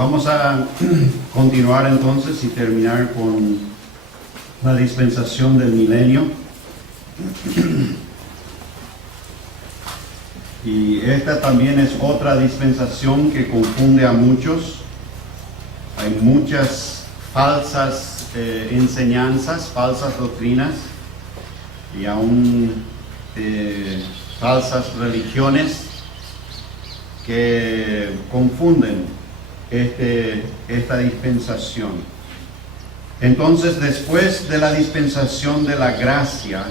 Vamos a continuar entonces y terminar con la dispensación del milenio. Y esta también es otra dispensación que confunde a muchos. Hay muchas falsas enseñanzas, falsas doctrinas y aún falsas religiones que confunden esta dispensación. Entonces, después de la dispensación de la gracia,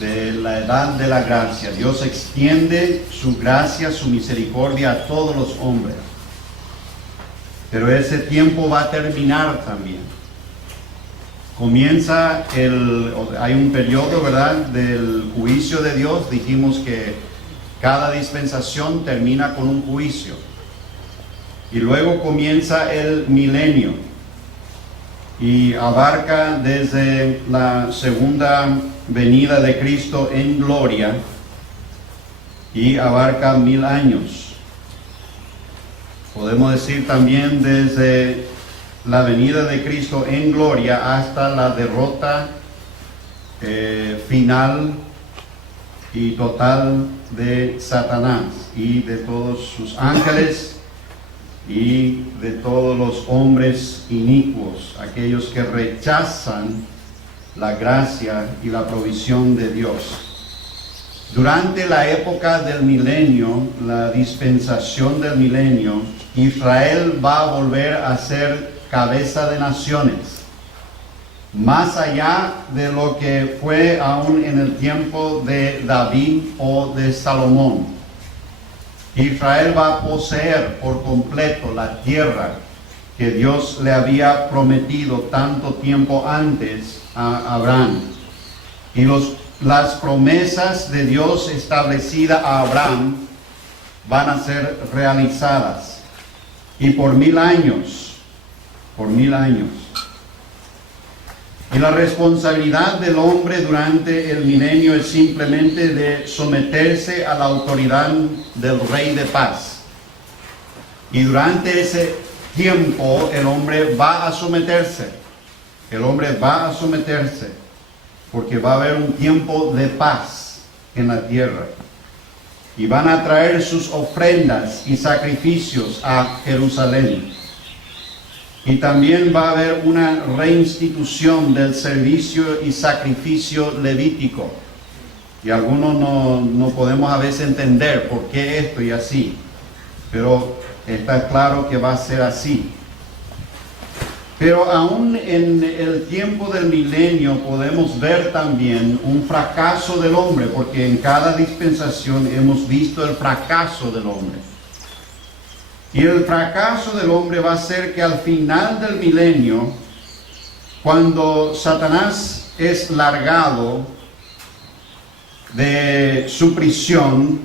de la edad de la gracia, Dios extiende su gracia, su misericordia a todos los hombres. Pero ese tiempo va a terminar también. Hay un periodo, ¿verdad?, del juicio de Dios. Dijimos que cada dispensación termina con un juicio. Y luego comienza el milenio. Y abarca desde la segunda venida de Cristo en gloria. Y abarca 1000 años. Podemos decir también desde la venida de Cristo en gloria hasta la derrota final y total de Satanás y de todos sus ángeles y de todos los hombres inicuos, aquellos que rechazan la gracia y la provisión de Dios. Durante la época del milenio, la dispensación del milenio, Israel va a volver a ser cabeza de naciones, más allá de lo que fue aún en el tiempo de David o de Salomón. Israel va a poseer por completo la tierra que Dios le había prometido tanto tiempo antes a Abraham. Y las promesas de Dios establecidas a Abraham van a ser realizadas. Y por 1000 años. Y la responsabilidad del hombre durante el milenio es simplemente de someterse a la autoridad del Rey de paz. Y durante ese tiempo el hombre va a someterse. Porque va a haber un tiempo de paz en la tierra. Y van a traer sus ofrendas y sacrificios a Jerusalén. Y también va a haber una reinstitución del servicio y sacrificio levítico. Y algunos no podemos a veces entender por qué esto y así. Pero está claro que va a ser así. Pero aún en el tiempo del milenio podemos ver también un fracaso del hombre, porque en cada dispensación hemos visto el fracaso del hombre. Y el fracaso del hombre va a ser que al final del milenio, cuando Satanás es largado de su prisión,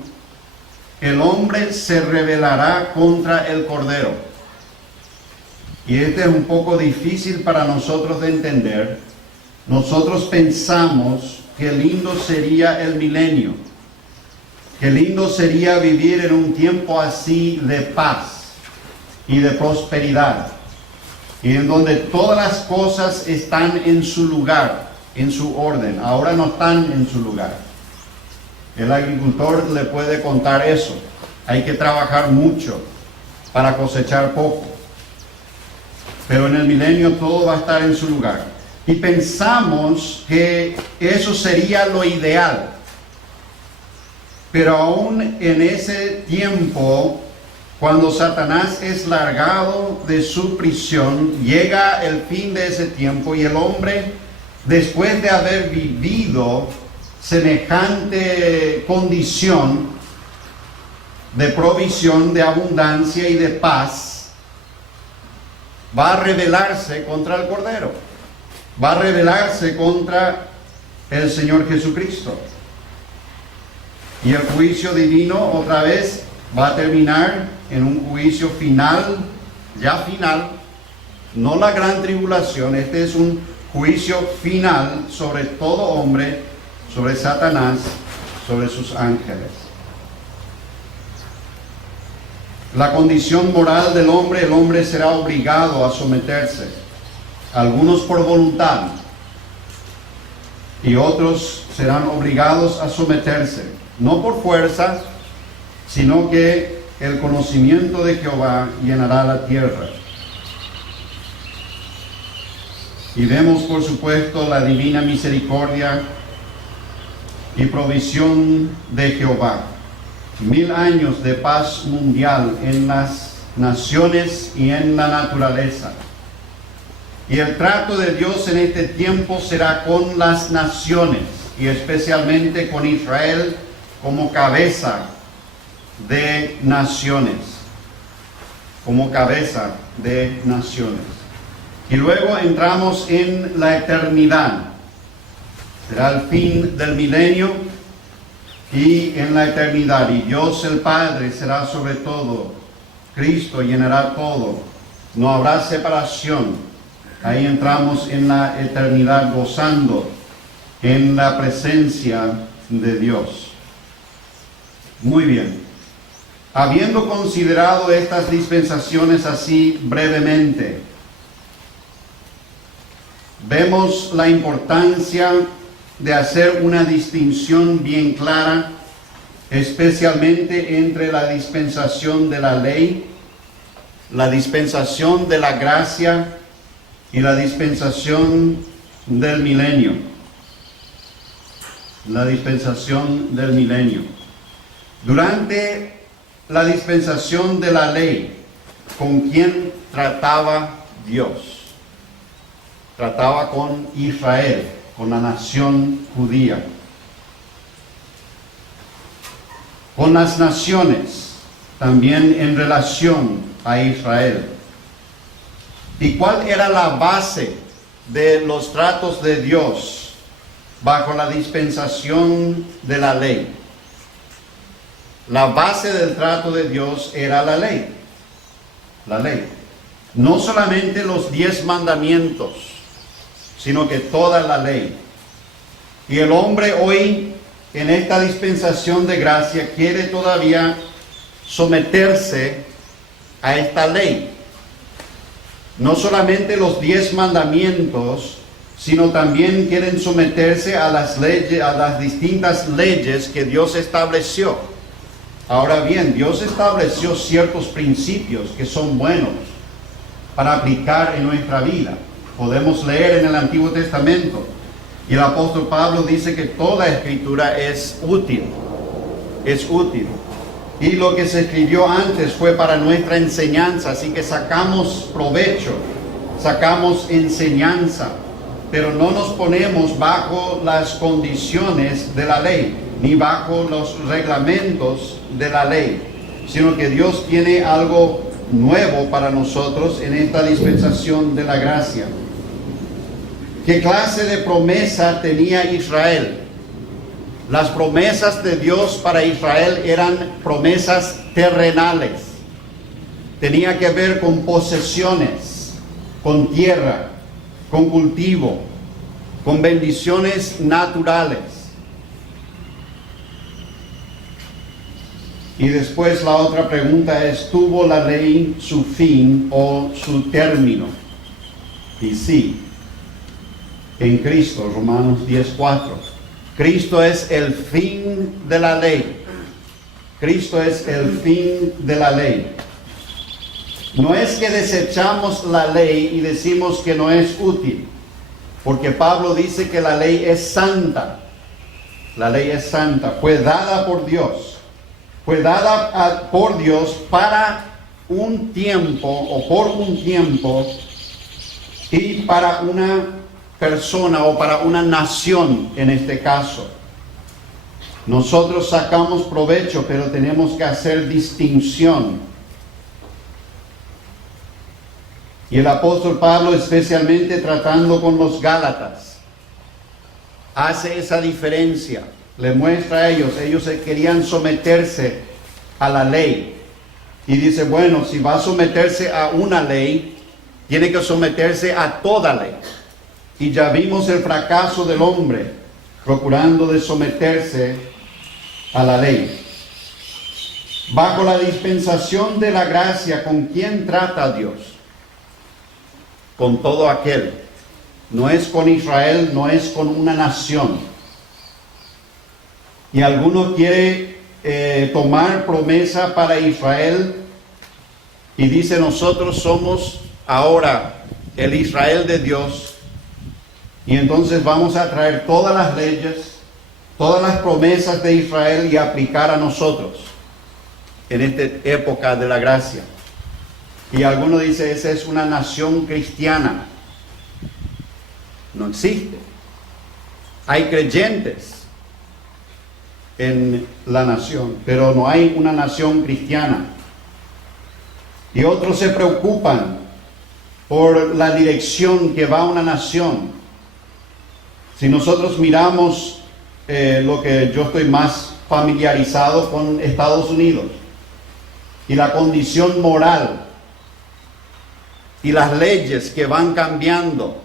el hombre se rebelará contra el Cordero. Y este es un poco difícil para nosotros de entender. Nosotros pensamos que lindo sería el milenio. Qué lindo sería vivir en un tiempo así de paz y de prosperidad, y en donde todas las cosas están en su lugar, en su orden. Ahora no están en su lugar. El agricultor le puede contar eso. Hay que trabajar mucho para cosechar poco. Pero en el milenio todo va a estar en su lugar. Y pensamos que eso sería lo ideal. Pero aún en ese tiempo, cuando Satanás es largado de su prisión, llega el fin de ese tiempo y el hombre, después de haber vivido semejante condición de provisión, de abundancia y de paz, va a rebelarse contra el Cordero, va a rebelarse contra el Señor Jesucristo. Y el juicio divino otra vez va a terminar en un juicio final, ya final, no la gran tribulación. Este es un juicio final sobre todo hombre, sobre Satanás, sobre sus ángeles. La condición moral del hombre, el hombre será obligado a someterse, algunos por voluntad y otros serán obligados a someterse, no por fuerza, sino que el conocimiento de Jehová llenará la tierra. Y vemos, por supuesto, la divina misericordia y provisión de Jehová. 1000 años de paz mundial en las naciones y en la naturaleza. Y el trato de Dios en este tiempo será con las naciones y especialmente con Israel como cabeza de naciones. Como cabeza de naciones. Y luego entramos en la eternidad. Será el fin del milenio y en la eternidad. Y Dios el Padre será sobre todo. Cristo llenará todo. No habrá separación. Ahí entramos en la eternidad gozando en la presencia de Dios. Muy bien. Habiendo considerado estas dispensaciones así brevemente, vemos la importancia de hacer una distinción bien clara, especialmente entre la dispensación de la ley, la dispensación de la gracia y la dispensación del milenio. La dispensación del milenio. Durante la dispensación de la ley, ¿con quién trataba Dios? Trataba con Israel, con la nación judía. Con las naciones, también en relación a Israel. ¿Y cuál era la base de los tratos de Dios bajo la dispensación de la ley? La base del trato de Dios era la ley. La ley. No solamente los 10 mandamientos, sino que toda la ley. Y el hombre hoy, en esta dispensación de gracia, quiere todavía someterse a esta ley. No solamente los 10 mandamientos, sino también quieren someterse a las leyes, a las distintas leyes que Dios estableció. Ahora bien, Dios estableció ciertos principios que son buenos para aplicar en nuestra vida. Podemos leer en el Antiguo Testamento y el apóstol Pablo dice que toda escritura es útil. Es útil. Y lo que se escribió antes fue para nuestra enseñanza, así que sacamos provecho, sacamos enseñanza, pero no nos ponemos bajo las condiciones de la ley, ni bajo los reglamentos de la ley, sino que Dios tiene algo nuevo para nosotros en esta dispensación de la gracia. ¿Qué clase de promesa tenía Israel? Las promesas de Dios para Israel eran promesas terrenales. Tenía que ver con posesiones, con tierra, con cultivo, con bendiciones naturales. Y después la otra pregunta es, ¿tuvo la ley su fin o su término? Y sí, en Cristo, Romanos 10:4. Cristo es el fin de la ley. Cristo es el fin de la ley. No es que desechamos la ley y decimos que no es útil, porque Pablo dice que la ley es santa. La ley es santa, fue dada por Dios. Fue dada por Dios para un tiempo o por un tiempo y para una persona o para una nación en este caso. Nosotros sacamos provecho, pero tenemos que hacer distinción. Y el apóstol Pablo, especialmente tratando con los Gálatas, hace esa diferencia. Le muestra a ellos querían someterse a la ley. Y dice, bueno, si va a someterse a una ley, tiene que someterse a toda ley. Y ya vimos el fracaso del hombre procurando de someterse a la ley. Bajo la dispensación de la gracia, ¿con quién trata Dios? Con todo aquel. No es con Israel, no es con una nación. Y alguno quiere tomar promesa para Israel y dice: nosotros somos ahora el Israel de Dios, y entonces vamos a traer todas las leyes, todas las promesas de Israel y aplicar a nosotros en esta época de la gracia. Y alguno dice: esa es una nación cristiana. No existe. Hay creyentes en la nación, pero no hay una nación cristiana. Y otros se preocupan por la dirección que va una nación. Si nosotros miramos lo que yo estoy más familiarizado con Estados Unidos y la condición moral y las leyes que van cambiando,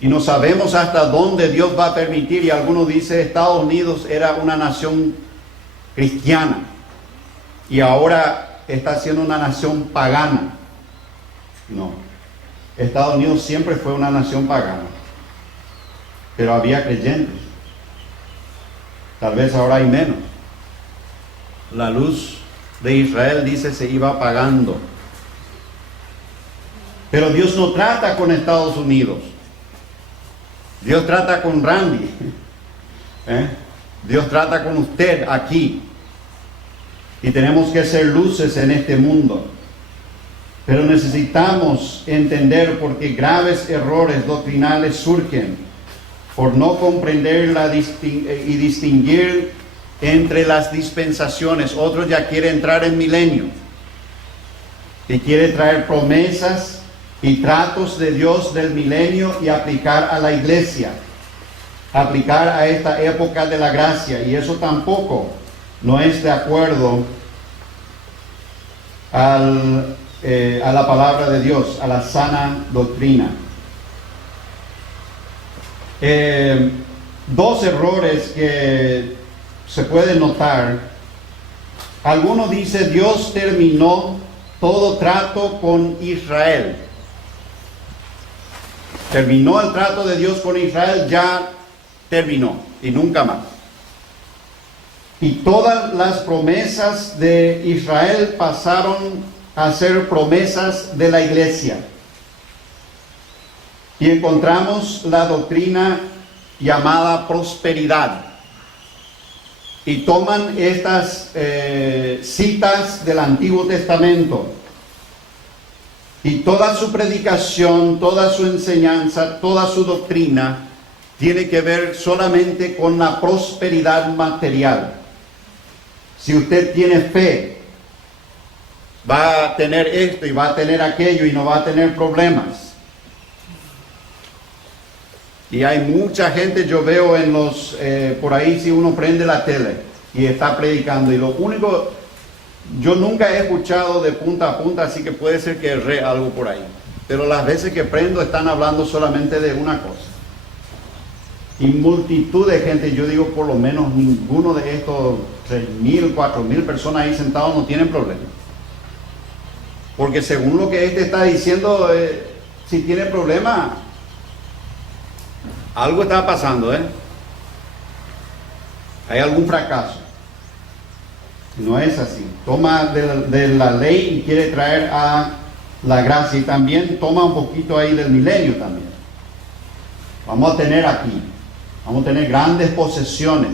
y no sabemos hasta dónde Dios va a permitir, y algunos dicen Estados Unidos era una nación cristiana y ahora está siendo una nación pagana. No, Estados Unidos siempre fue una nación pagana, pero había creyentes. Tal vez ahora hay menos. La luz de Israel, dice, se iba apagando. Pero Dios no trata con Estados Unidos. Dios trata con Randy. Dios trata con usted aquí. Y tenemos que ser luces en este mundo. Pero necesitamos entender por qué graves errores doctrinales surgen por no comprender y distinguir entre las dispensaciones. Otros ya quieren entrar en milenio y quiere traer promesas y tratos de Dios del milenio y aplicar a la iglesia, aplicar a esta época de la gracia, y eso tampoco no es de acuerdo a la palabra de Dios, a la sana doctrina. Dos errores que se pueden notar. Algunos dicen: Dios terminó todo trato con Israel. Terminó el trato de Dios con Israel, ya terminó y nunca más. Y todas las promesas de Israel pasaron a ser promesas de la iglesia. Y encontramos la doctrina llamada prosperidad. Y toman estas citas del Antiguo Testamento. Y toda su predicación, toda su enseñanza, toda su doctrina tiene que ver solamente con la prosperidad material. Si usted tiene fe, va a tener esto y va a tener aquello y no va a tener problemas. Y hay mucha gente, yo veo en los, por ahí si uno prende la tele y está predicando, y lo único, yo nunca he escuchado de punta a punta, así que puede ser que erré algo por ahí. Pero las veces que prendo están hablando solamente de una cosa. Y multitud de gente, yo digo por lo menos ninguno de estos 3,000, 4,000 personas ahí sentados no tienen problema. Porque según lo que este está diciendo, si tiene problema, algo está pasando, hay algún fracaso. No es así. Toma de la ley y quiere traer a la gracia, y también toma un poquito ahí del milenio también. Vamos a tener aquí, vamos a tener grandes posesiones.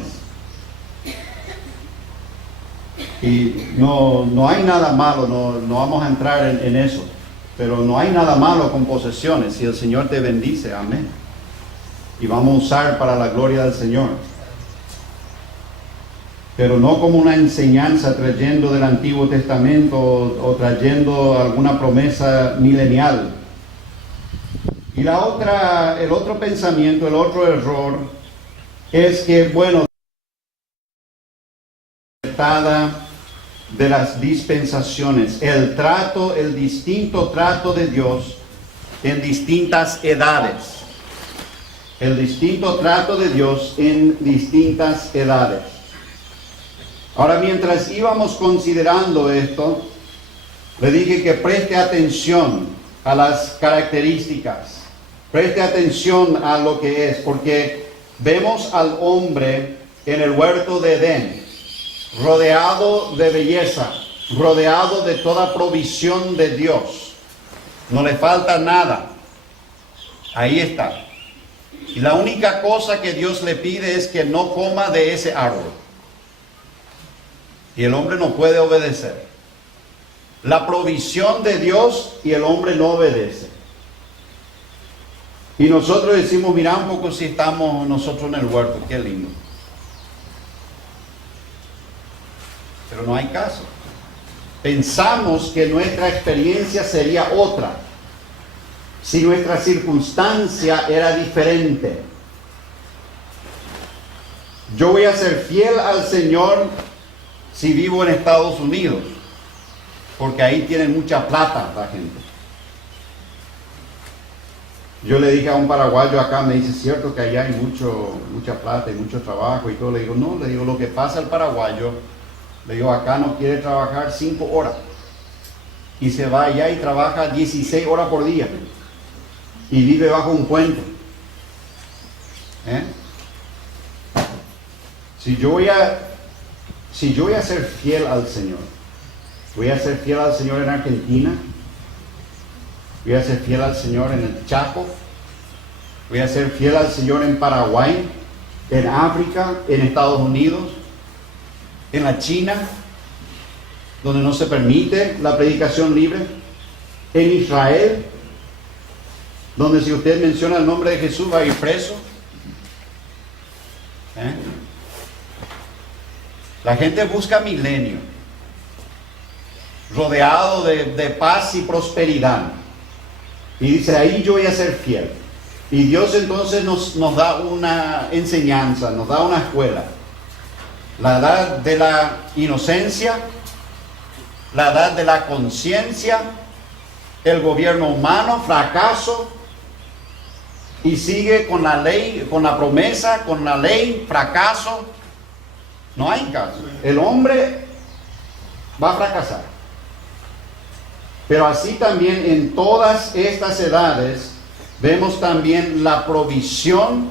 Y no hay nada malo, no vamos a entrar en eso. Pero no hay nada malo con posesiones si el Señor te bendice, amén. Y vamos a usar para la gloria del Señor. Pero no como una enseñanza trayendo del Antiguo Testamento o trayendo alguna promesa milenial. Y el otro pensamiento, el otro error es que, bueno, de las dispensaciones, el distinto trato de Dios en distintas edades. El distinto trato de Dios en distintas edades. Ahora, mientras íbamos considerando esto, le dije que preste atención a las características, preste atención a lo que es, porque vemos al hombre en el huerto de Edén, rodeado de belleza, rodeado de toda provisión de Dios. No le falta nada. Ahí está. Y la única cosa que Dios le pide es que no coma de ese árbol. Y el hombre no puede obedecer. La provisión de Dios y el hombre no obedece. Y nosotros decimos, mira un poco si estamos nosotros en el huerto, qué lindo. Pero no hay caso. Pensamos que nuestra experiencia sería otra si nuestra circunstancia era diferente. Yo voy a ser fiel al Señor si vivo en Estados Unidos, porque ahí tienen mucha plata la gente. Yo le dije a un paraguayo acá, me dice, ¿cierto que allá hay mucha plata y mucho trabajo y todo? Le digo, no, le digo, lo que pasa al paraguayo, le digo, acá no quiere trabajar 5 horas. Y se va allá y trabaja 16 horas por día. Y vive bajo un puente. Si yo voy a ser fiel al Señor, voy a ser fiel al Señor en Argentina, voy a ser fiel al Señor en el Chaco, voy a ser fiel al Señor en Paraguay, en África, en Estados Unidos, en la China, donde no se permite la predicación libre, en Israel, donde si usted menciona el nombre de Jesús va a ir preso. La gente busca milenio, rodeado de paz y prosperidad. Y dice, ahí yo voy a ser fiel. Y Dios entonces nos da una enseñanza, nos da una escuela. La edad de la inocencia, la edad de la conciencia, el gobierno humano, fracaso, y sigue con la ley, con la promesa, con la ley, fracaso. No hay caso. El hombre va a fracasar. Pero así también en todas estas edades vemos también la provisión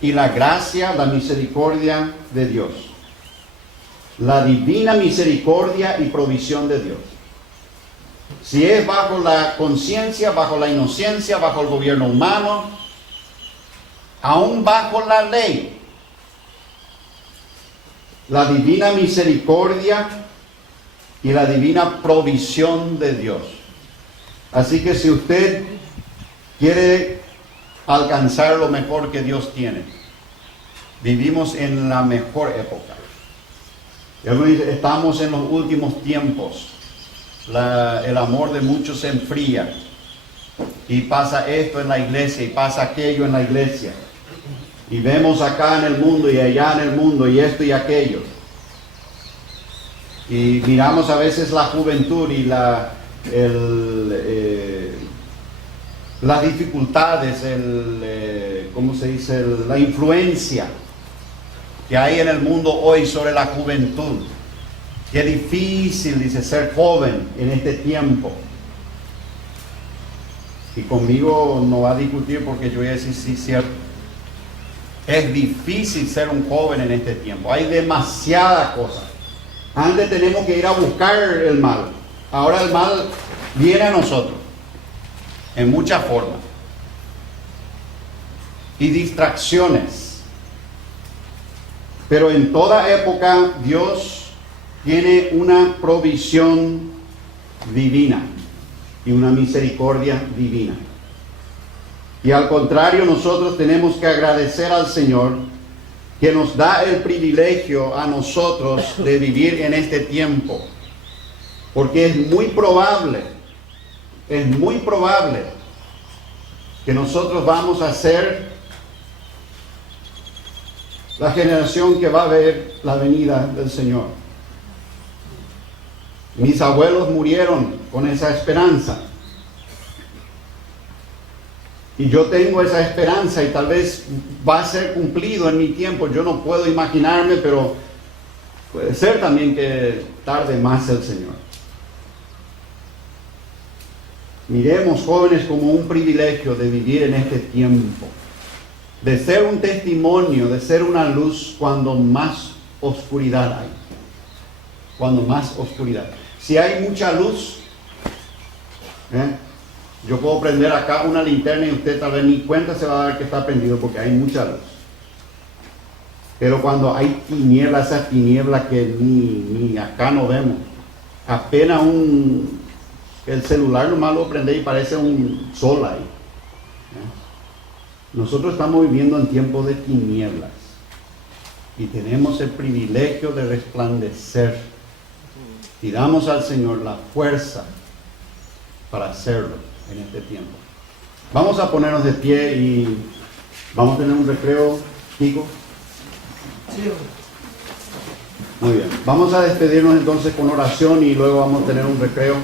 y la gracia, la misericordia de Dios. La divina misericordia y provisión de Dios. Si es bajo la conciencia, bajo la inocencia, bajo el gobierno humano, aún bajo la ley, la divina misericordia y la divina provisión de Dios. Así que si usted quiere alcanzar lo mejor que Dios tiene, vivimos en la mejor época. Estamos en los últimos tiempos. El amor de muchos se enfría. Y pasa esto en la iglesia y pasa aquello en la iglesia. Y vemos acá en el mundo y allá en el mundo y esto y aquello. Y miramos a veces la juventud y las dificultades, ¿cómo se dice? La influencia que hay en el mundo hoy sobre la juventud. Qué difícil, dice, ser joven en este tiempo. Y conmigo no va a discutir porque yo voy a decir, sí, cierto. Es difícil ser un joven en este tiempo. Hay demasiadas cosas. Antes tenemos que ir a buscar el mal. Ahora el mal viene a nosotros. En muchas formas. Y distracciones. Pero en toda época Dios tiene una provisión divina y una misericordia divina. Y al contrario, nosotros tenemos que agradecer al Señor que nos da el privilegio a nosotros de vivir en este tiempo. Porque es muy probable que nosotros vamos a ser la generación que va a ver la venida del Señor. Mis abuelos murieron con esa esperanza. Y yo tengo esa esperanza y tal vez va a ser cumplido en mi tiempo. Yo no puedo imaginarme, pero Puede ser también que tarde más el Señor. Miremos, jóvenes, como un privilegio de vivir en este tiempo, de ser un testimonio, de ser una luz cuando más oscuridad hay. Cuando más oscuridad. Si hay mucha luz, yo puedo prender acá una linterna y usted tal vez ni cuenta se va a dar que está prendido porque hay mucha luz. Pero cuando hay tinieblas, esas tinieblas que ni acá no vemos, apenas el celular nomás lo prende y parece un sol ahí. Nosotros estamos viviendo en tiempos de tinieblas y tenemos el privilegio de resplandecer y damos al Señor la fuerza para hacerlo en este tiempo. Vamos a ponernos de pie y vamos a tener un recreo, Kiko. Muy bien, vamos a despedirnos entonces con oración y luego vamos a tener un recreo.